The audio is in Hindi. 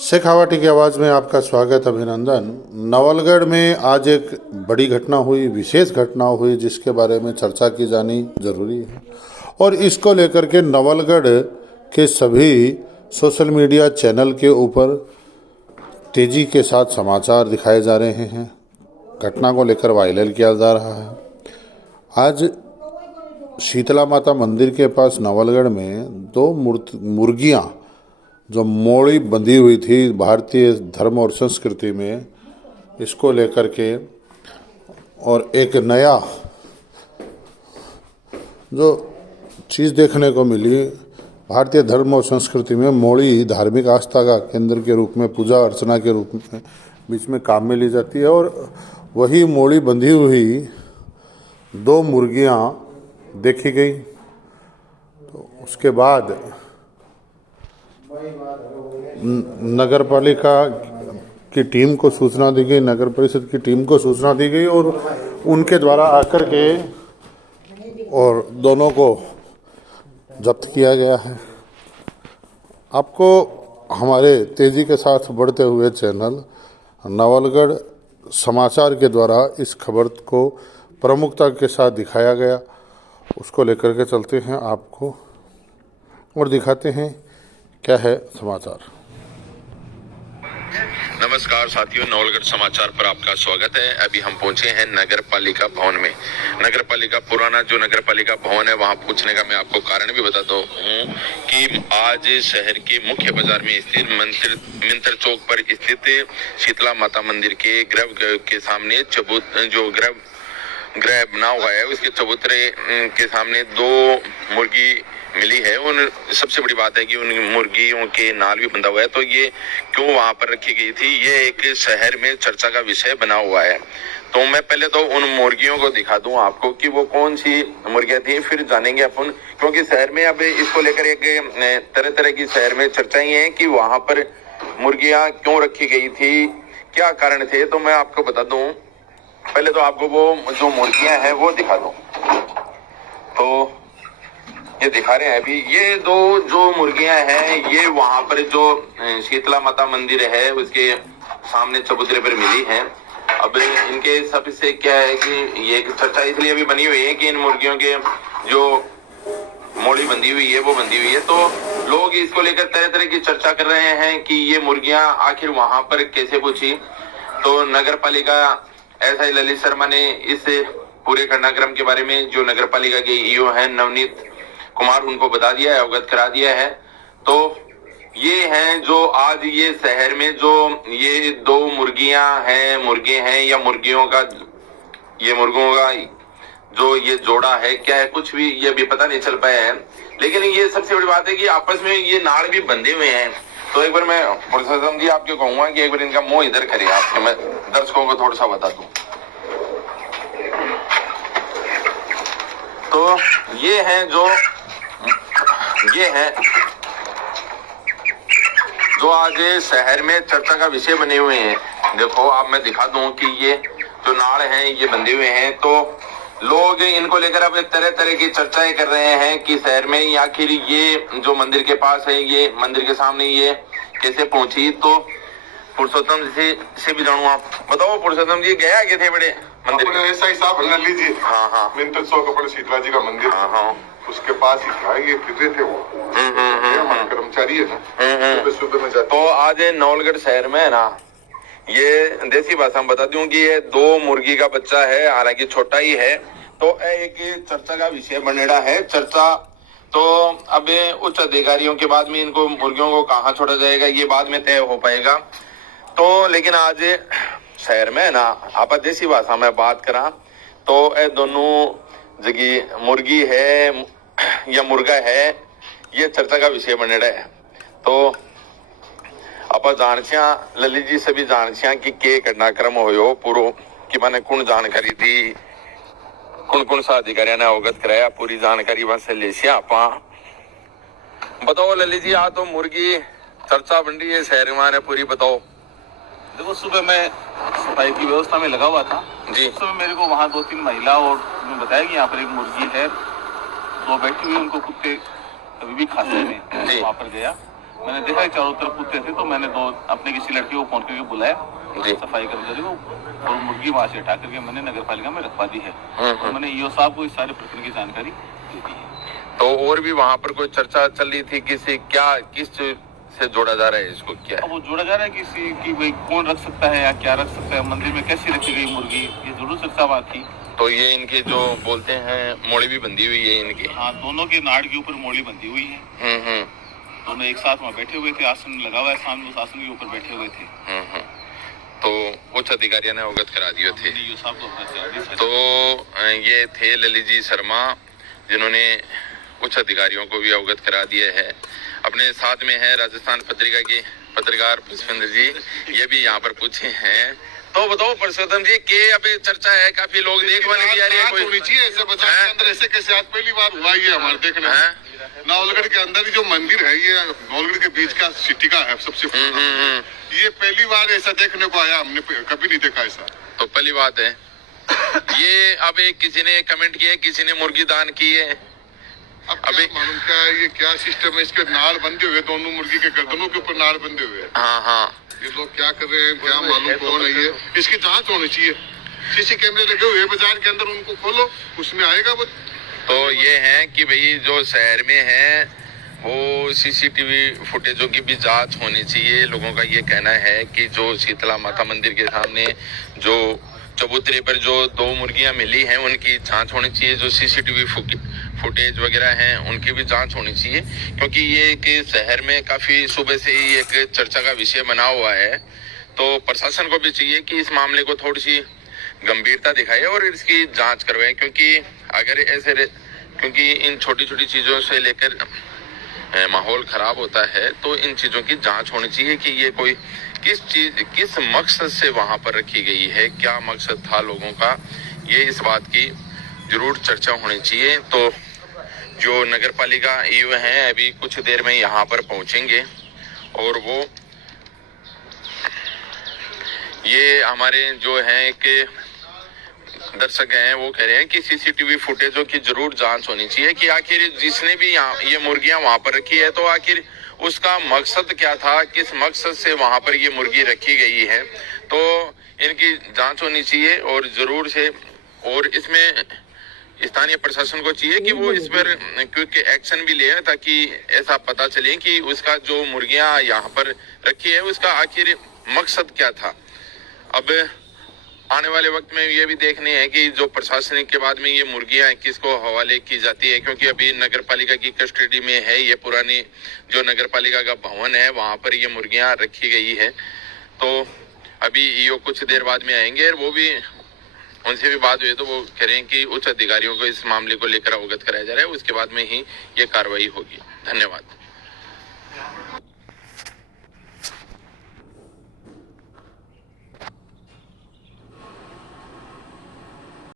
शेखावाटी की आवाज़ में आपका स्वागत, अभिनंदन। नवलगढ़ में आज एक बड़ी घटना हुई, विशेष घटना हुई, जिसके बारे में चर्चा की जानी जरूरी है। और इसको लेकर के नवलगढ़ के सभी सोशल मीडिया चैनल के ऊपर तेजी के साथ समाचार दिखाए जा रहे हैं। घटना को लेकर वायरल किया जा रहा है। आज शीतला माता मंदिर के पास नवलगढ़ में दो मुर्गियां जो मोड़ी बंधी हुई थी भारतीय धर्म और संस्कृति में, इसको लेकर के और एक नया जो चीज़ देखने को मिली, भारतीय धर्म और संस्कृति में मोड़ी धार्मिक आस्था का केंद्र के रूप में, पूजा अर्चना के रूप में बीच में काम में ली जाती है। और वही मोड़ी बंधी हुई दो मुर्गियां देखी गई। तो उसके बाद नगर पालिका की टीम को सूचना दी गई, नगर परिषद की टीम को सूचना दी गई और उनके द्वारा आकर के और दोनों को जब्त किया गया है। आपको हमारे तेजी के साथ बढ़ते हुए चैनल नवलगढ़ समाचार के द्वारा इस खबर को प्रमुखता के साथ दिखाया गया, उसको लेकर के चलते हैं आपको और दिखाते हैं क्या है समाचार। नमस्कार साथियों, नवलगढ़ समाचार पर आपका स्वागत है। अभी हम पहुंचे हैं नगर पालिका भवन में। नगर पालिका पुराना जो नगर पालिका भवन है, वहां पहुंचने का मैं आपको कारण भी बताता हूं कि आज शहर के मुख्य बाजार में स्थित मिंतर चौक पर स्थित शीतला माता मंदिर के गर्भ के सामने जो गृह बना हुआ है, उसके चबूतरे के सामने दो मुर्गी मिली है। उन सबसे बड़ी बात है कि उन मुर्गियों के नाल भी बंधा हुआ है। तो ये क्यों वहां पर रखी गई थी, ये एक शहर में चर्चा का विषय बना हुआ है। तो मैं पहले तो उन मुर्गियों को दिखा दूं आपको कि वो कौन सी मुर्गियां थी, फिर जानेंगे अपन, क्योंकि शहर में अब इसको लेकर एक तरह तरह की शहर में चर्चाएं हैं कि वहां पर मुर्गियां क्यों रखी गई थी, क्या कारण थे। तो मैं आपको बता दूं, पहले तो आपको वो जो मुर्गियां हैं वो दिखा दूं। तो ये दिखा रहे हैं अभी, ये दो जो मुर्गियां हैं ये वहां पर जो शीतला माता मंदिर है उसके सामने चबूतरे पर मिली हैं। अब इनके सबसे क्या है कि ये चर्चा इसलिए भी बनी हुई है कि इन मुर्गियों के जो मोड़ी बंधी हुई है वो बंधी हुई है। तो लोग इसको लेकर तरह तरह की चर्चा कर रहे हैं कि ये मुर्गियां आखिर वहां पर कैसे पहुंची। तो नगर पालिका SI ललित शर्मा ने इस पूरे घटनाक्रम के बारे में जो नगर पालिका के EO हैं नवनीत कुमार, उनको बता दिया है, अवगत करा दिया है। तो ये हैं जो आज ये शहर में जो ये दो मुर्गियां हैं, मुर्गे हैं या मुर्गियों का, ये मुर्गों का जो ये जोड़ा है क्या है, कुछ भी ये भी पता नहीं चल पाया है। लेकिन ये सबसे बड़ी बात है कि आपस में ये नाड़ भी बंधे हुए हैं। तो एक बार मैं पुरुषोत्तम जी आपके कहूंगा कि एक बार इनका मुंह इधर करिए, आपके मैं दर्शकों को थोड़ा सा बता दूं। तो ये हैं जो आज शहर में चर्चा का विषय बने हुए हैं। देखो आप, मैं दिखा दूं कि ये जो नाड़ हैं ये बंधे हुए हैं। तो लोग इनको लेकर अब तरह तरह की चर्चाएं कर रहे हैं कि शहर में आखिर ये जो मंदिर के पास है, ये मंदिर के सामने ये कैसे पहुंची। तो पुरुषोत्तम से भी जानूं, आप बताओ पुरुषोत्तम जी, गया आगे थे बड़े मंदिर SI साहब नल लीजिए। हाँ, मिंतर चौक पर शीतला जी का मंदिर। हाँ, उसके पास ही था, ये फिर रहे थे वो। हमारे कर्मचारी है ना, सुबह में जाते। तो आज नवलगढ़ शहर में है ना, ये देसी भाषा में बता दूं कि ये दो मुर्गी का बच्चा है, हालांकि छोटा ही है। तो एक चर्चा का विषय बनेड़ा है। चर्चा तो अब उच्च अधिकारियों के बाद में इनको मुर्गियों को कहाँ छोड़ा जाएगा ये बाद में तय हो पाएगा। तो लेकिन आज शहर में है ना, आप देसी भाषा में बात करा तो ये दोनों जगह मुर्गी है या मुर्गा है, ये चर्चा का विषय बनेड़ा है। तो आप जानछिया ललित जी से भी जानछिया कि के घटनाक्रम हो पूरो कि मैंने कौन जानकारी दी, कौन सा अधिकारियों ने अवगत कराया, पूरी जानकारी वहां से ले आपा बताओ। ललित जी, आ तो मुर्गी चर्चा बन रही है शहर में, पूरी बताओ। देखो, सुबह मैं सफाई की व्यवस्था में लगा हुआ था जी। उस समय मेरे को वहाँ 2-3 महिला और बताया कि यहाँ पर एक मुर्गी है, दो बैठी हुई, उनको कुत्ते अभी भी खाते हैं। वहाँ पर गया मैंने देखा कि चारों तरफ कुत्ते थे, तो मैंने अपने किसी लड़के को फोन करके बुलाया सफाई कर्मचारी को, और मुर्गी वहां से उठा करके मैंने नगर पालिका में रखवा दी है। और मैंने ईओ साहब को इस सारे प्रकरण की जानकारी दे दी है। तो और भी वहाँ पर कोई चर्चा चल रही थी किस से जोड़ा जा रहा है इसको, क्या अब वो जोड़ा जा रहा है किसी की, भाई कौन रख सकता है या क्या रख सकता है, मंदिर में कैसी रखी गई मुर्गी, ये जरूर चर्चा वहाँ थी। तो ये इनके जो बोलते हैं मोड़ी भी बंधी हुई है इनकी? हाँ, दोनों के नाड़ के ऊपर मोड़ी बंधी हुई है। दोनों एक साथ वहाँ बैठे हुए थे, आसन लगा हुआ है सामने, उस आसन के ऊपर बैठे हुए थे। तो उच्च अधिकारियों ने अवगत करा दिए थे। तो ये थे ललित जी शर्मा, जिन्होंने उच्च अधिकारियों को भी अवगत करा दिया है। अपने साथ में है राजस्थान पत्रिका के पत्रकार पुष्पेंद्र जी, ये भी यहाँ पर पूछे हैं। तो बताओ परसोत्तम जी, के अभी चर्चा है, काफी लोग देखभाल की जा रही है, कोई होनी चाहिए ऐसे बाजार के अंदर, ऐसे कैसे आज पहली बार हुआ ये हमारे देखने में। नवलगढ़ के अंदर जो मंदिर है, ये नवलगढ़ के बीच का सिटी का है सबसे पुराना, ये पहली बार ऐसा देखने को आया, हमने कभी नहीं देखा ऐसा। तो पहली बात है ये। अब एक किसी ने कमेंट किया, किसी ने मुर्गी दान की है। अब अभी मालूम क्या है, ये क्या सिस्टम है, इसके नाड़ बंधे हुए, दोनों मुर्गी के गर्दनों के ऊपर नाड़ बंधे हुए। हाँ, ये लोग क्या कर रहे हैं, क्या मालूम कौन है ये, इसकी जांच होनी चाहिए। सीसी कैमरे लगे हुए बाजार के अंदर, उनको खोलो, उसमें आएगा वो। तो ये है कि भाई जो शहर में है वो सीसीटीवी फुटेजों की भी जांच होनी चाहिए। लोगों का ये कहना है कि जो शीतला माता मंदिर के सामने जो चबूतरे पर जो 2 मुर्गियां मिली हैं, उनकी जांच होनी चाहिए। जो सीसीटीवी फुटेज वगैरह हैं, उनकी भी जांच होनी चाहिए, क्योंकि ये कि शहर में काफी सुबह से ही एक चर्चा का विषय बना हुआ है। तो प्रशासन को भी चाहिए कि इस मामले को थोड़ी सी गंभीरता दिखाए और इसकी जांच करवाए, क्योंकि अगर क्योंकि इन छोटी छोटी चीजों से लेकर माहौल खराब होता है, तो इन चीजों की जांच होनी चाहिए कि ये कोई किस मकसद से वहां पर रखी गई है, क्या मकसद था लोगों का, ये इस बात की जरूर चर्चा होनी चाहिए। तो जो नगर पालिका ईओ हैं अभी कुछ देर में यहाँ पर पहुंचेंगे, और वो ये हमारे जो हैं कि दर्शक हैं वो कह रहे हैं कि सीसीटीवी फुटेजों की जरूर जांच होनी चाहिए कि आखिर जिसने भी यहाँ ये मुर्गियां वहां पर रखी है, तो आखिर उसका मकसद क्या था, किस मकसद से वहां पर ये मुर्गी रखी गई है। तो इनकी जांच होनी चाहिए और जरूर से, और इसमें स्थानीय प्रशासन को चाहिए कि वो इस पर क्विक एक्शन भी ले, ताकि ऐसा पता चले कि उसका जो मुर्गियां यहाँ पर रखी है उसका आखिर मकसद क्या था। अब आने वाले वक्त में ये भी देखने है कि जो प्रशासनिक के बाद में ये मुर्गियां किसको हवाले की जाती है, क्योंकि अभी नगर पालिका की कस्टडी में है। ये पुरानी जो नगर पालिका का भवन है, वहां पर ये मुर्गियां रखी गई है। तो अभी ईओ कुछ देर बाद में आएंगे, और वो भी उनसे भी बात हुई तो वो कह रहे हैं कि उच्च अधिकारियों को इस मामले को लेकर अवगत कराया जा रहा है, उसके बाद में ही ये कार्रवाई होगी। धन्यवाद।